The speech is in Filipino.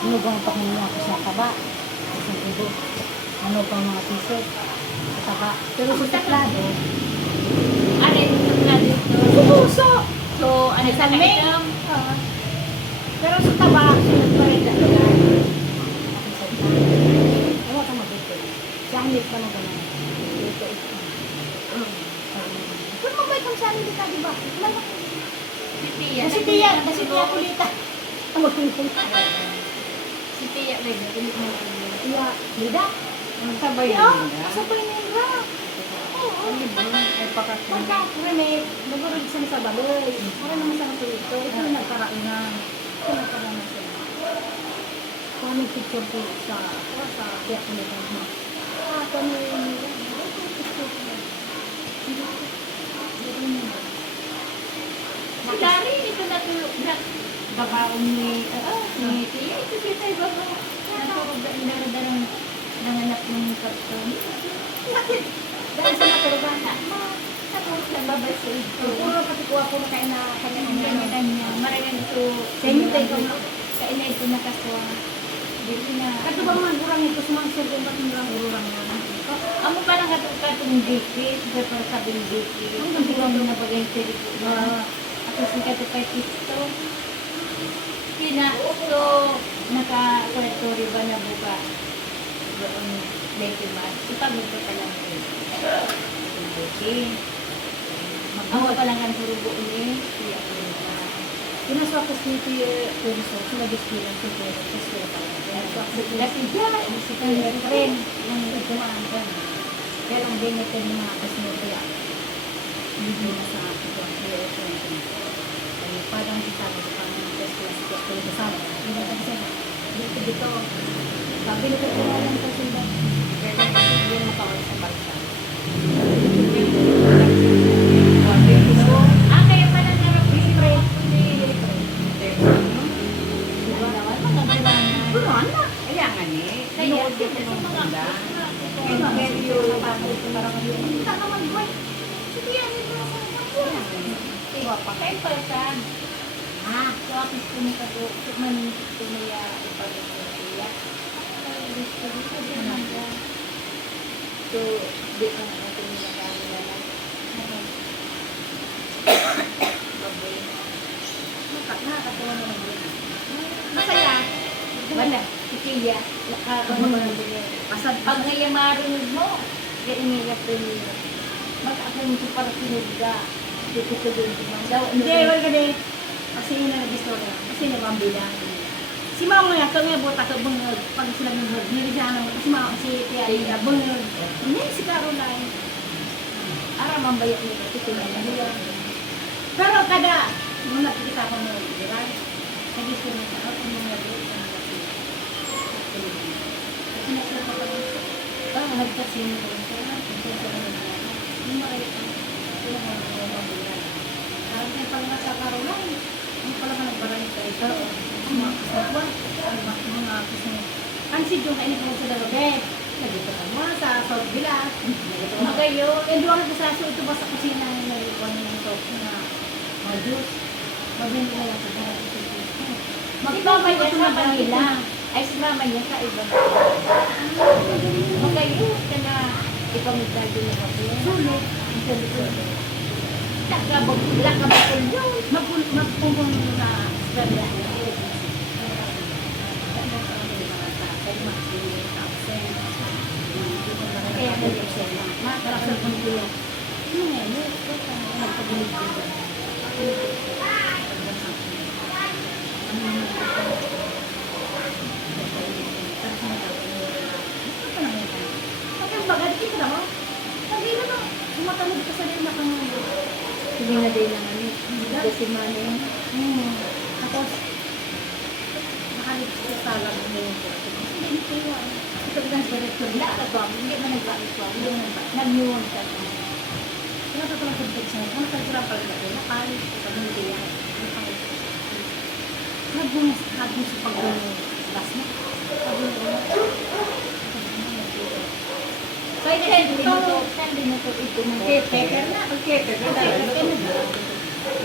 Binugang pa ko niya ako sa taba. Sa ibo. Ano pa mga t-shirt. Sa taba. Pero sa taklado, Ano yung suplado ito? puso! So, ano sa kaitam? Pero sa taba, sunod pa rin talaga. Ewan ka mabuti. Sanit pa na gano'n. Ito. Kung mabay kang sanit ka, di ba? Si Tia. Kasi tiya kulita. Ang magpipulita. Si Tia, like, ulit mo. Tiya, lida. Sabay Tiya, na nila. sabay na yung rap. Oo. Ay pakasya. Pagka-remake, nagurog siya sa baboy. Para naman sa ito. Ito yung nagkarainan. Ito nagkarainan siya. Kung anong picture ko sa tiyak ko nito. Kami yung picture ko. Si Dari, ito natulog na. Babaon ni Tia. Ito siya tayo babaon. Natulog na inaradarang nanganak ng karton. Bakit? Dahil sa naturugan. Tapos nababay sa ito. Puro pati kuha po na kayo na kanya-kanya. Kanya. Maraming ito. Same tayo ko na. Kaina ito nakaswa. Dito na. Kato ba mga gurang ito sa mga sirgong ba't yung gurang na? Amo parang katong dikit. Sa parang sabing dikit. Ang gurang mo na bagay sa dikit. Tapos yung katupay pisto. So, naka-collectory ba na buka? Doon, late mas. Ipagod ko pa lang rin. Okay. Mag-awa pa lang ang turubo ni. Kaya ako rin pa. Pinaswa ko si Tia Punso, sinagis ko lang si Tia Punso. Pinaswa ko si Tia Kasi dyan, si Tia Ren, yung nagdumaan ka na. Kaya lang din ito yung mga kasinotia. Hindi na sa akin ko ang Tia Punso. Parang si Tama sa panginoon ko sila si Tia Punso sa akin. Hindi na kasi, dito. Sabi nito ko na lang kasi ba? Kaya kasi hindi mo kawal sa barsa. kaya pala narapin ako ni Buruan na. Kaya nga ni. Kaya Sinuod din sa mo mga ganda. Kaya nga, medyo parang hindi ka naman boy. Sige, ano ito na sa Kaya pala ka. So ako gusto mo ka to. Man tumaya ipag-ipag-iya. So, di ang ating nakakamila na. Baboy. Nakakatawa naman yun. Masaya. Wala. Sikiya. Asad Pag ngayon marunod mo, kainigat ko yun. Mag-akong ko para sunod ka. Dito ko doon daw. Hindi, wala ka din. Kasi yun ang nag-istorya. Kasi nabambilang. Si Mama nga, ito nga buta ka bungod. Pag sila bungod, nilisahan naman. Kasi Mama, si Tia Ida, bungod. Hindi, si Caroline. Ara mambayak nila. Ito na lang. Pero kada, nung nakikita ko mo, di ba? Nag-isip ko na sa ako, nung nag-isip ko na kasi nasa pa pa rin. Ang nagkasin mo rin siya. Yung makikita ko, sila nga nabambilang. Parang yung pala sa Caroline, yung pala ka nagbarangay ka ito. Mga kasabwa, mga kasabwa. Ang sidyo ka inipon sa dalawag. Nagito ka mo sa South Villa. Magayo. Eh, doon ako sa ito ba sa kusina yung nalikuan ng South na mga juice. Mabili ka lang sa darang sa Magpapay niya sa kanila. Ay, sumama niya sa ibang. Magayo ka na ipamigdado na ako. Sulit. Lakabakol yun. Magpungkong sa Australia. Kaya nag-isip na. Makarap sa pangkulo. Ano nga yun? Nagpabilig ko ba? Sumatanod ka sa lima kang Hindi na din naman eh. Kasi mani. Tapos, nakalit sa salad mo yung hindi ko yun. Ito lang sa direktor. Wala ka ba? Hindi man nagbalit ko. Nag-nuwan ka. Kaya ka palang kuntik siya. Kung nagkagura pala ka rin, nakalit ko pa hindi yan. Nagbunas sa pag-gas mo. Kaya 10 minuto ito ng Caretaker na. Caretaker na.